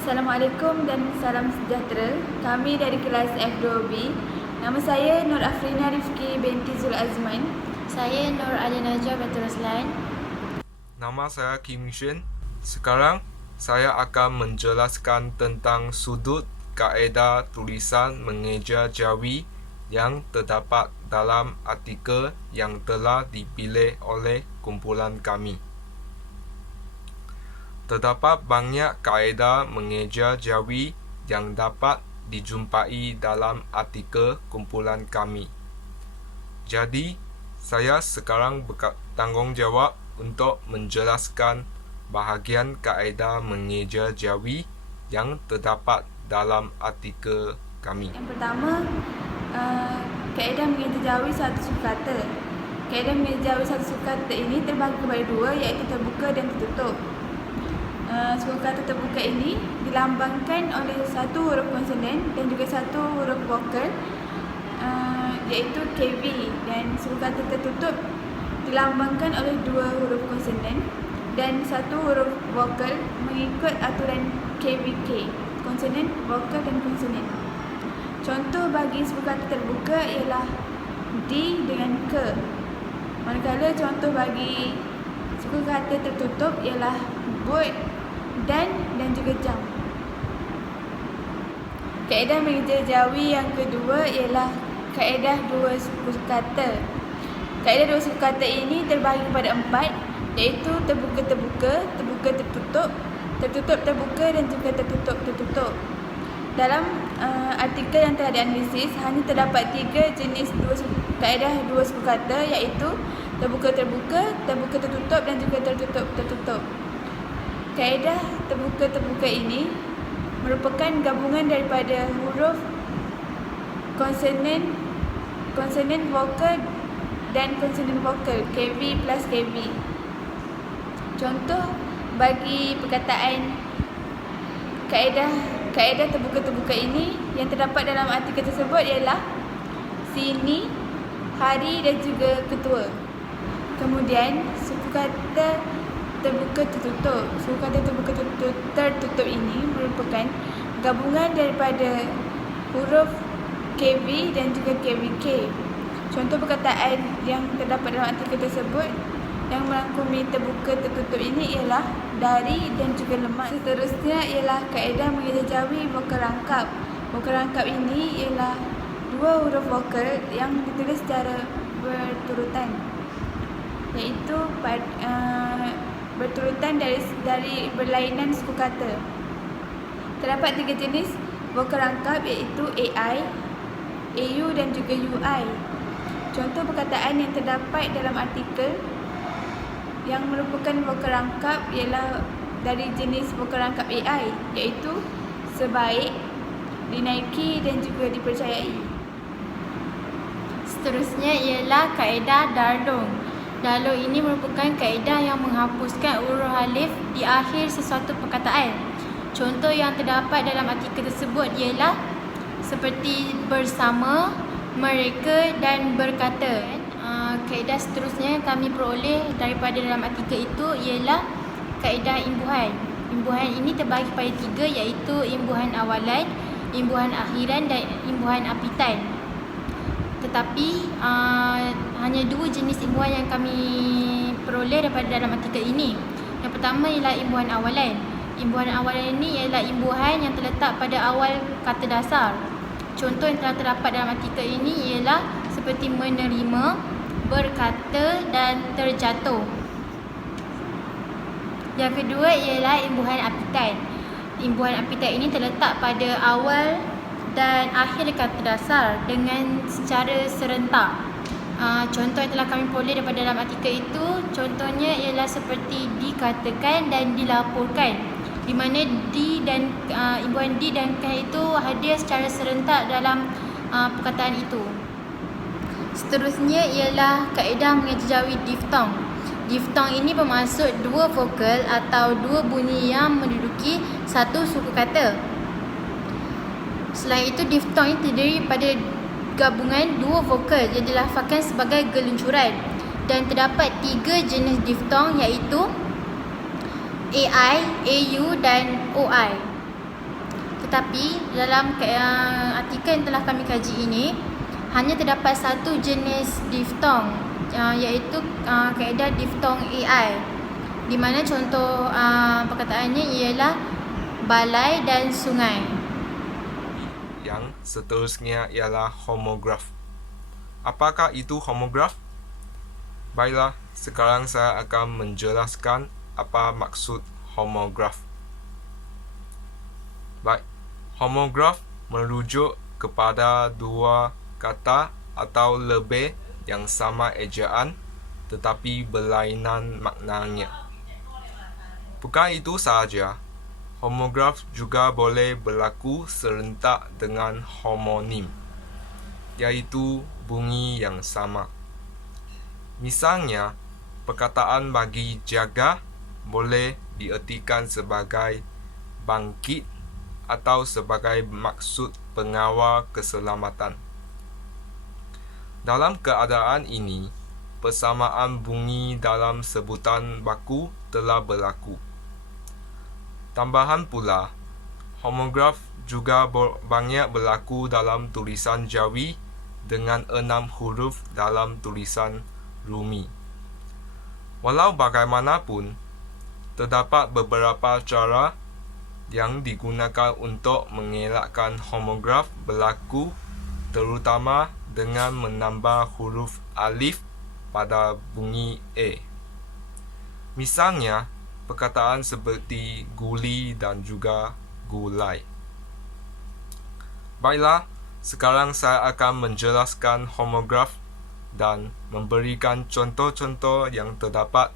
Assalamualaikum dan salam sejahtera. Kami dari kelas F2B. Nama saya Nur Afrina Rifki binti Zul Azman. Saya Nur Ali Najah binti Ruslan. Nama saya Kim Yushen. Sekarang saya akan menjelaskan tentang sudut kaedah tulisan mengeja Jawi yang terdapat dalam artikel yang telah dipilih oleh kumpulan kami. Terdapat banyak kaedah mengeja Jawi yang dapat dijumpai dalam artikel kumpulan kami. Jadi, saya sekarang bertanggungjawab untuk menjelaskan bahagian kaedah mengeja Jawi yang terdapat dalam artikel kami. Yang pertama, kaedah mengeja Jawi satu sukata. Kaedah mengeja Jawi satu sukata ini terbagi kepada dua, iaitu terbuka dan tertutup. Sukata terbuka ini dilambangkan oleh satu huruf konsonan dan juga satu huruf vokal, iaitu KV, dan sukata tertutup dilambangkan oleh dua huruf konsonan dan satu huruf vokal mengikut aturan KVK, konsonan, vokal dan konsonan. Contoh bagi sukata terbuka ialah D dengan K. Manakala contoh bagi sukata tertutup ialah boat, dan juga jam. Kaedah mengeja Jawi yang kedua ialah kaedah dua sukata. Kaedah dua sukata ini terbagi kepada empat, iaitu terbuka-terbuka, terbuka-tertutup, tertutup-terbuka dan juga tertutup-tertutup. Dalam artikel yang telah dianalisis, hanya terdapat tiga jenis kaedah dua sukata, iaitu terbuka-terbuka, terbuka-tertutup dan juga tertutup-tertutup. Kaedah terbuka-terbuka ini merupakan gabungan daripada huruf konsonan, vokal dan konsonan vokal, KV plus KV. Contoh bagi perkataan kaedah terbuka-terbuka ini yang terdapat dalam artikel tersebut ialah sini, hari dan juga ketua. Kemudian sukata terbuka tertutup. Sukata terbuka tertutup ini merupakan gabungan daripada huruf KV dan juga KVK. Contoh perkataan yang terdapat dalam artikel tersebut yang merangkumi terbuka tertutup ini ialah dari dan juga lemas. Seterusnya ialah kaedah mengeja Jawi vokal rangkap. Vokal rangkap ini ialah dua huruf vokal yang ditulis secara berturutan, iaitu berturutan dari berlainan suku kata. Terdapat tiga jenis vokal rangkap, iaitu AI, AU dan juga UI. Contoh perkataan yang terdapat dalam artikel yang merupakan vokal rangkap ialah dari jenis vokal rangkap AI, iaitu sebaik, dinaiki dan juga dipercayai. Seterusnya ialah kaedah Darlong. Darlong ini merupakan kaedah yang menghapuskan huruf alif di akhir sesuatu perkataan. Contoh yang terdapat dalam artikel tersebut ialah seperti bersama, mereka dan berkata. Kaedah seterusnya yang kami peroleh daripada dalam artikel itu ialah kaedah imbuhan. Imbuhan ini terbagi pada tiga, iaitu imbuhan awalan, imbuhan akhiran dan imbuhan apitan. Tetapi hanya dua jenis imbuhan yang kami peroleh daripada dalam artikel ini. Yang pertama ialah imbuhan awalan. Imbuhan awalan ini ialah imbuhan yang terletak pada awal kata dasar. Contoh yang telah terdapat dalam artikel ini ialah seperti menerima, berkata dan terjatuh. Yang kedua ialah imbuhan apitan. Imbuhan apitan ini terletak pada awal dan akhir kata dasar dengan secara serentak. Contoh yang telah kami peroleh daripada dalam artikel itu, contohnya ialah seperti dikatakan dan dilaporkan, di mana imbuhan di dan kan itu hadir secara serentak dalam perkataan itu. Seterusnya ialah kaedah mengeja Jawi diftong. Diftong ini bermaksud dua vokal atau dua bunyi yang menduduki satu suku kata. Selain itu, diftong ini terdiri pada gabungan dua vokal yang dilafazkan sebagai geluncuran, dan terdapat tiga jenis diftong, iaitu AI, AU dan OI. Tetapi dalam artikel yang telah kami kaji ini, hanya terdapat satu jenis diftong, iaitu kaedah diftong AI, di mana contoh perkataannya ialah balai dan sungai. Yang seterusnya ialah homograf. Apakah itu homograf? Baiklah, sekarang saya akan menjelaskan apa maksud homograf. Baik, homograf merujuk kepada dua kata atau lebih yang sama ejaan tetapi berlainan maknanya. Bukan itu sahaja, homograf juga boleh berlaku serentak dengan homonim, iaitu bunyi yang sama. Misalnya, perkataan bagi jaga boleh diertikan sebagai bangkit atau sebagai maksud pengawal keselamatan. Dalam keadaan ini, persamaan bunyi dalam sebutan baku telah berlaku. Tambahan pula, homograf juga banyak berlaku dalam tulisan Jawi dengan 6 huruf dalam tulisan Rumi. Walau bagaimanapun, terdapat beberapa cara yang digunakan untuk mengelakkan homograf berlaku, terutama dengan menambah huruf alif pada bunyi A. Misalnya, perkataan seperti guli dan juga gulai. Baiklah, sekarang saya akan menjelaskan homograf dan memberikan contoh-contoh yang terdapat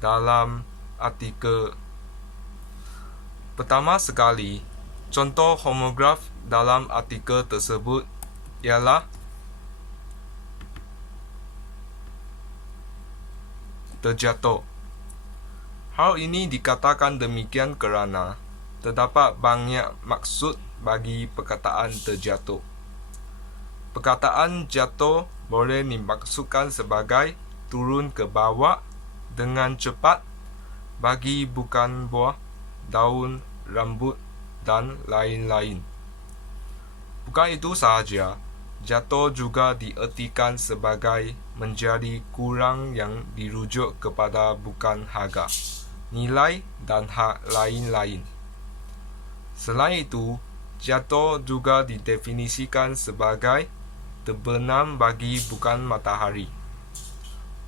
dalam artikel. Pertama sekali, contoh homograf dalam artikel tersebut ialah terjatuh. Hal ini dikatakan demikian kerana terdapat banyak maksud bagi perkataan terjatuh. Perkataan jatuh boleh dimaksudkan sebagai turun ke bawah dengan cepat bagi bukan buah, daun, rambut dan lain-lain. Bukan itu sahaja, jatuh juga diertikan sebagai menjadi kurang yang dirujuk kepada bukan harga, nilai dan hak lain-lain. Selain itu, jatuh juga didefinisikan sebagai terbenam bagi bukan matahari.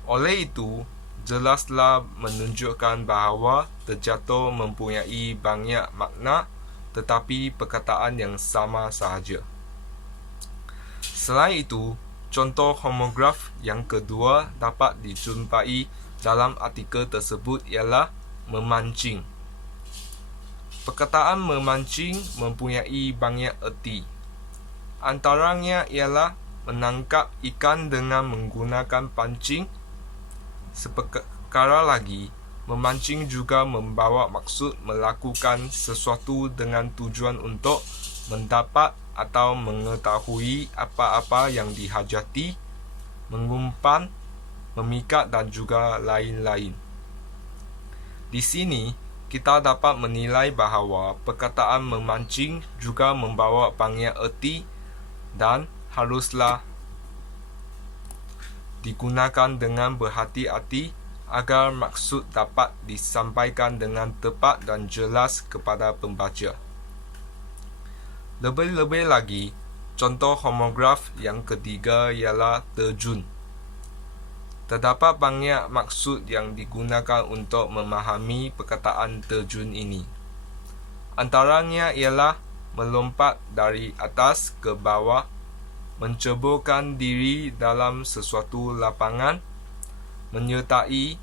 Oleh itu, jelaslah menunjukkan bahawa terjatuh mempunyai banyak makna tetapi perkataan yang sama sahaja. Selain itu, contoh homograf yang kedua dapat dijumpai dalam artikel tersebut ialah memancing. Perkataan memancing mempunyai banyak erti. Antaranya ialah menangkap ikan dengan menggunakan pancing. Seperkara lagi, memancing juga membawa maksud melakukan sesuatu dengan tujuan untuk mendapat atau mengetahui apa-apa yang dihajati, mengumpan, memikat dan juga lain-lain. Di sini, kita dapat menilai bahawa perkataan memancing juga membawa banyak erti dan haruslah digunakan dengan berhati-hati agar maksud dapat disampaikan dengan tepat dan jelas kepada pembaca. Lebih-lebih lagi, contoh homograf yang ketiga ialah terjun. Terdapat banyak maksud yang digunakan untuk memahami perkataan terjun ini. Antaranya ialah melompat dari atas ke bawah, menceburkan diri dalam sesuatu lapangan, menyertai,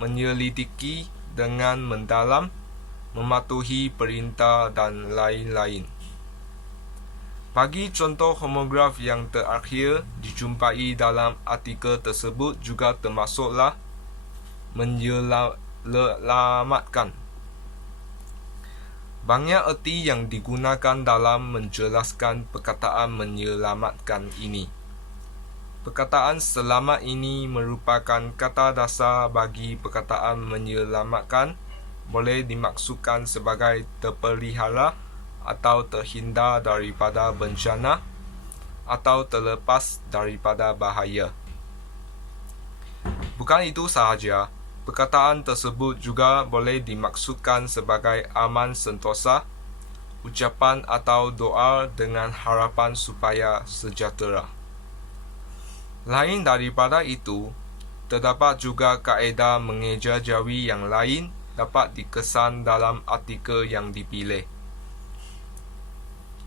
menyelidiki dengan mendalam, mematuhi perintah dan lain-lain. Bagi contoh homograf yang terakhir dijumpai dalam artikel tersebut juga termasuklah menyelamatkan. Banyak erti yang digunakan dalam menjelaskan perkataan menyelamatkan ini. Perkataan selamat ini merupakan kata dasar bagi perkataan menyelamatkan, boleh dimaksudkan sebagai terpelihara atau terhindar daripada bencana atau terlepas daripada bahaya. Bukan itu sahaja, perkataan tersebut juga boleh dimaksudkan sebagai aman sentosa, ucapan atau doa dengan harapan supaya sejahtera. Lain daripada itu, terdapat juga kaedah mengeja jawi yang lain dapat dikesan dalam artikel yang dipilih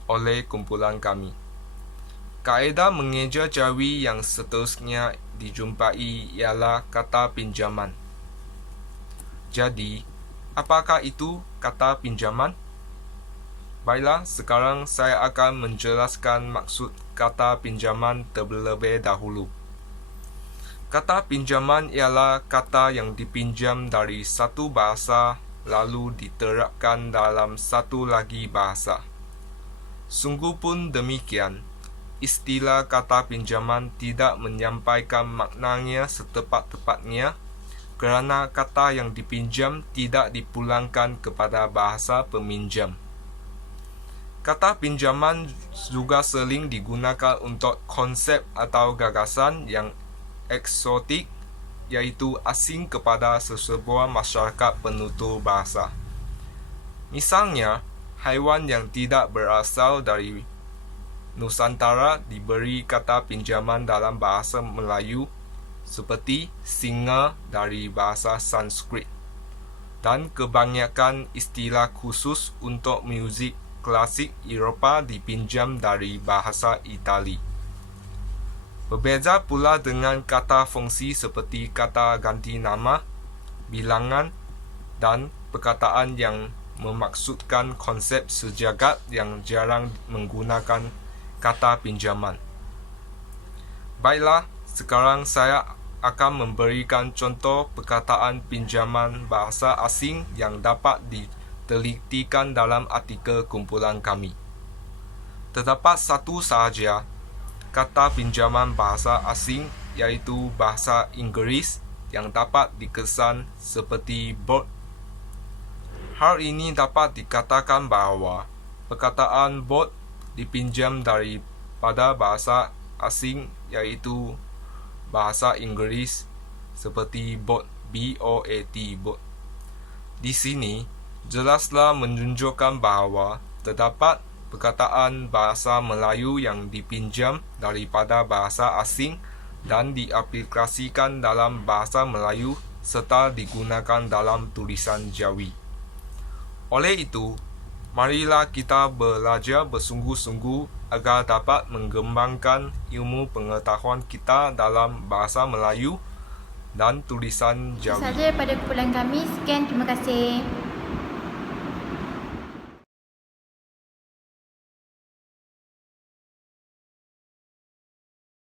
oleh kumpulan kami. Kaedah mengeja jawi yang seterusnya dijumpai ialah kata pinjaman. Jadi, apakah itu kata pinjaman? Baiklah, sekarang saya akan menjelaskan maksud kata pinjaman terlebih dahulu. Kata pinjaman ialah kata yang dipinjam dari satu bahasa lalu diterapkan dalam satu lagi bahasa. Sungguh pun demikian, istilah kata pinjaman tidak menyampaikan maknanya setepat-tepatnya kerana kata yang dipinjam tidak dipulangkan kepada bahasa peminjam. Kata pinjaman juga sering digunakan untuk konsep atau gagasan yang eksotik, iaitu asing kepada sesebuah masyarakat penutur bahasa. Misalnya, haiwan yang tidak berasal dari Nusantara diberi kata pinjaman dalam bahasa Melayu seperti singa dari bahasa Sanskrit, dan kebanyakan istilah khusus untuk muzik klasik Eropah dipinjam dari bahasa Itali. Berbeza pula dengan kata fungsi seperti kata ganti nama, bilangan, dan perkataan yang memaksudkan konsep sejagat yang jarang menggunakan kata pinjaman. Baiklah, sekarang saya akan memberikan contoh perkataan pinjaman bahasa asing yang dapat ditelitikan dalam artikel kumpulan kami. Terdapat satu sahaja kata pinjaman bahasa asing, iaitu bahasa Inggeris yang dapat dikesan seperti boat. Hal ini dapat dikatakan bahawa perkataan boat dipinjam daripada bahasa asing, iaitu bahasa Inggeris seperti boat, B-O-A-T, boat. Di sini jelaslah menunjukkan bahawa terdapat perkataan bahasa Melayu yang dipinjam daripada bahasa asing dan diaplikasikan dalam bahasa Melayu serta digunakan dalam tulisan Jawi. Oleh itu, marilah kita belajar bersungguh-sungguh agar dapat mengembangkan ilmu pengetahuan kita dalam bahasa Melayu dan tulisan Jawi. Itu sahaja daripada kumpulan kami. Sekian, terima kasih.